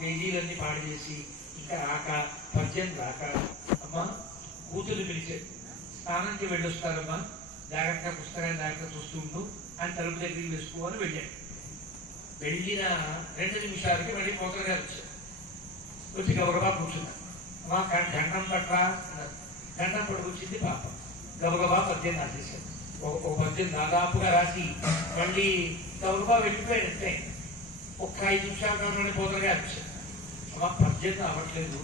పేజీలన్నీ పాడు చేసి ఇంకా రాక పద్యం రాక అమ్మా కూతురు పిలిచాడు, స్నానంకి వెళ్ళొస్తారమ్మా, జాగ్రత్తగా పుస్తకాన్ని జాగ్రత్తగా చూస్తూ ఉండు అని తలుపు దగ్గరికి వేసుకోవాలని వెళ్ళాడు. వెళ్ళిన 2 నిమిషాలకి మళ్ళీ పోతన గారు వచ్చారు. వచ్చి గబగబా కూర్చున్నారు. అమ్మా గండం పట్రా, గండం పట్టుకొచ్చింది పాప. గబగబా పద్యం రాసేశాడు. ఒక పద్యం దాదాపుగా రాసి మళ్ళీ గబగబా వెళ్ళిపోయాడంటే ఒక్క 5 నిమిషాల కాలంలోనే పోతన గారు వచ్చారు. అమ్మా పద్యం అవ్వట్లేదు,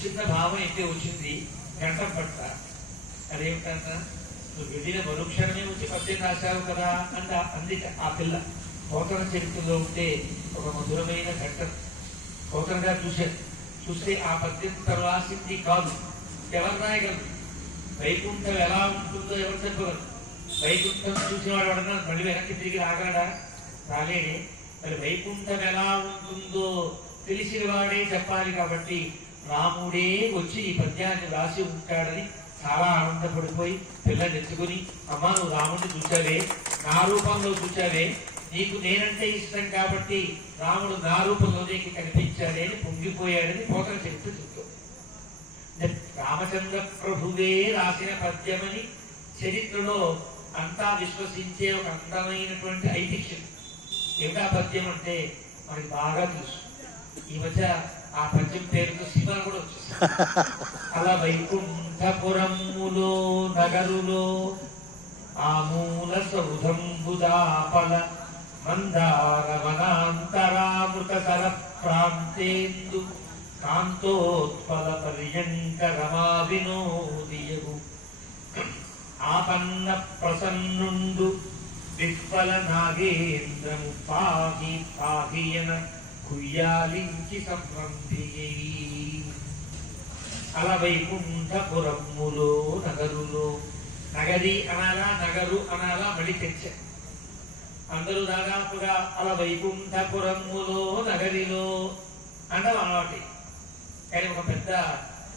చిన్న భావం అయితే వచ్చింది, గంటం పట్ట. అదేమిటన్నా, నువ్వు వెళ్ళిన మరుక్షణమే వచ్చి పద్యం రాశావు కదా అంది ఆ పిల్ల. పోతన చరిత్రలో ఉంటే ఒక మధురమైన ఘట్టం. పోతన గారు చూశారు. చూస్తే ఆ పద్యం రాసింది కాదు, ఎవరు రాయగలరు? వైకుంఠం ఎలా ఉంటుందో ఎవరు చెప్పగలరు? వైకుంఠం చూసేవాడు ఎవడన్నా మళ్ళీ వెనక్కి తిరిగి రాగలడా? రాలేడే. మరి వైకుంఠం ఎలా ఉంటుందో తెలిసిన వాడే చెప్పాలి. కాబట్టి రాముడే వచ్చి ఈ పద్యాన్ని రాసి ఉంటాడని చాలా ఆనందపడిపోయి పిల్లని ఎత్తుకుని, అమ్మా నువ్వు రాముడిని చూచావే, నా రూపంలో చూచావే, నీకు నేనంటే ఇష్టం కాబట్టి రాముడు నా రూపంలో నీకు కనిపించాడే అని పొంగిపోయాడని పోతన చరిత్ర చెప్తాడు. రామచంద్ర ప్రభువే రాసిన పద్యమని చరిత్రలో అంతా విశ్వసించే ఒక అందమైనటువంటి ఐతిహ్యం. ఏమిటా పద్యం అంటే మనకి బాగా తెలుసు. ఈ మధ్య ఆ పద్యం పేరుతో సినిమా కూడా వచ్చేసి, అలా వైకుంఠపురములో నగరులో ఆమూల సౌధంబుదాపల మందార వనాంతరామృత సర ప్రాంతేందు కాంతోత్పల పర్యంక రమా వినోదియగు ఆపన్న ప్రసన్నుండు విఫల నాగేంద్రము పాహి పాహియన కుయ్యాలించి సంబంధియై. అలా వైకుంఠపురములో నగరులో, నగరి అనాలా నగరు అనాలా మళ్ళీ తెచ్చా. అందరూ దాదాపుగా అలా వైకుంఠపురములో నగరిలో అంటాం అలవాటి. కానీ ఒక పెద్ద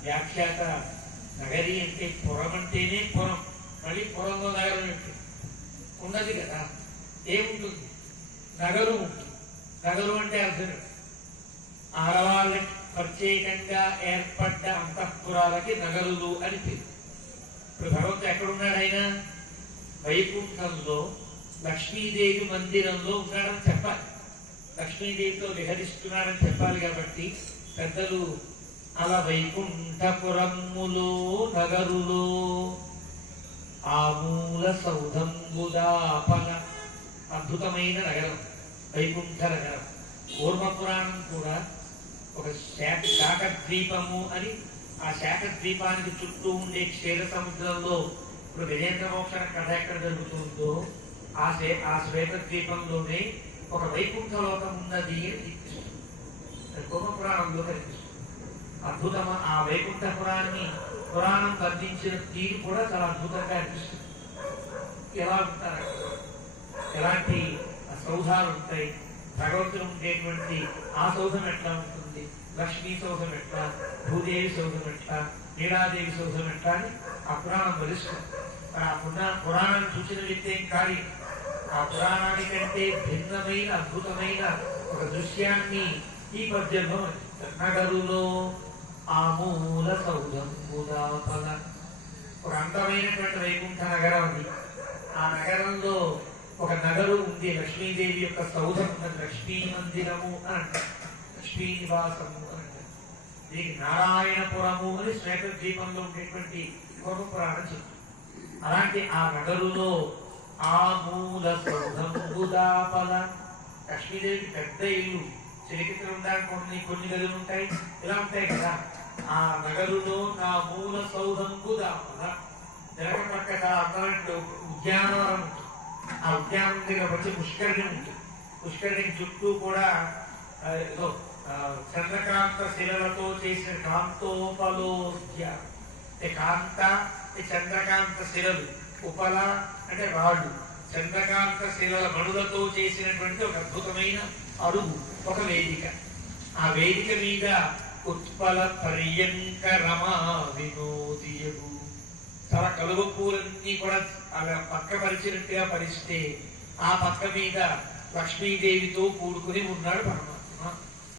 వ్యాఖ్యాత నగరి అంటే పురం అంటేనే పురం, మళ్ళీ పురంలో నగరం ఉన్నది కదా, ఏముంటుంది? నగరు ఉంటుంది. నగరు అంటే అర్థం ఆడవాళ్ళకి ప్రత్యేకంగా ఏర్పడ్డ అంతఃపురాలకి నగరులు అని పేరు. ఇప్పుడు భగవంతుడు ఎక్కడున్నాడు? ఆయన వైకుంఠంలో లక్ష్మీదేవి మందిరంలో ఉన్నాడని చెప్పాలి, లక్ష్మీదేవితో విహరిస్తున్నాడని చెప్పాలి. కాబట్టి పెద్దలు అలా వైకుంఠపురములో నగరులో ఆమూల సౌధంబుదాపల, అద్భుతమైన నగరం వైకుంఠ నగరం. పూర్వపురాణం కూడా ఒక శాఖద్వీపము అని, ఆ శాఖద్వీపానికి చుట్టూ ఉండే క్షీర సముద్రంలో ఇప్పుడు విజేంద్ర మోక్షణ కథ ఎక్కడ జరుగుతుందో ఆ శ్వేతద్వీపంలోనే ఒక వైకుంఠ లోకం ఉన్నది అని కనిపిస్తుంది. పూర్వపురాణంలో కనిపిస్తుంది. అద్భుతం. ఆ వైకుంఠ పురాణం వర్ణించిన తీరు కూడా చాలా అద్భుతంగా అనిపిస్తుంది. ఎలా ఉంటారు, ఎలాంటి సౌధాలు ఉంటాయి, భగవంతుడు ఉండేటువంటి ఆ సౌధం ఎట్లా ఉంటుంది, లక్ష్మీ సౌధం ఎట్లా, భూదేవి సౌధం ఎట్లా, నీలాదేవి సౌధం ఎట్లా అని ఆ పురాణం వరిస్తుంది. ఆ పురాణాన్ని చూసిన వ్యక్తి ఏం కాదు, ఆ పురాణానికంటే భిన్నమైన అద్భుతమైన ఒక దృశ్యాన్ని ఈ పద్యంలో నగరులో ఆమూల సౌధంబుదాపల, ఒక అందమైనటువంటి వైకుంఠ నగరం అది. ఆ నగరంలో ఒక నగరు ఉంది, లక్ష్మీదేవి యొక్క సౌధం ఉన్నది, లక్ష్మీ మందిరము అని అంటారు, లక్ష్మీ నివాసము అని అంటారు. దీనికి నారాయణపురము అని శ్వేతద్వీపంలో ఉండేటువంటి పూర్వపురాణం చెప్తుంది. అలాంటి ఆ నగరులో ఆమూల సౌధంబుదాపల, లక్ష్మీదేవి పెద్ద ఇల్లు, చరిత్ర ఉండడానికి కొన్ని గదులు ఉంటాయి, ఇలా ఉంటాయి కదా. ఆ నగరులో నా మూల సౌధంబుదాపల, వెనక పక్క అందరంటే ఉద్యానవనం ఉంటుంది. ఆ ఉద్యానం దగ్గర వచ్చి పుష్కరిణి ఉంటుంది. పుష్కరిణికి చుట్టూ కూడా చంద్రకాంత శిలలతో చేసిన కాంతోపలోద్యానం. కాంత చంద్రకాంత శిలలు, ఉపల అంటే రాళ్ళు, చంద్రకాంత శిలల మణులతో చేసినటువంటి ఒక అద్భుతమైన అరుగు, ఒక వేదిక. ఆ వేదిక మీద ఉత్పల పర్యంక రమా వినోదియగు, చాలా కలువ పూలన్నీ కూడా అలా పక్క పరిచినట్టుగా పరిస్తే ఆ పక్క మీద లక్ష్మీదేవితో కూడుకుని ఉన్నాడు పరమ.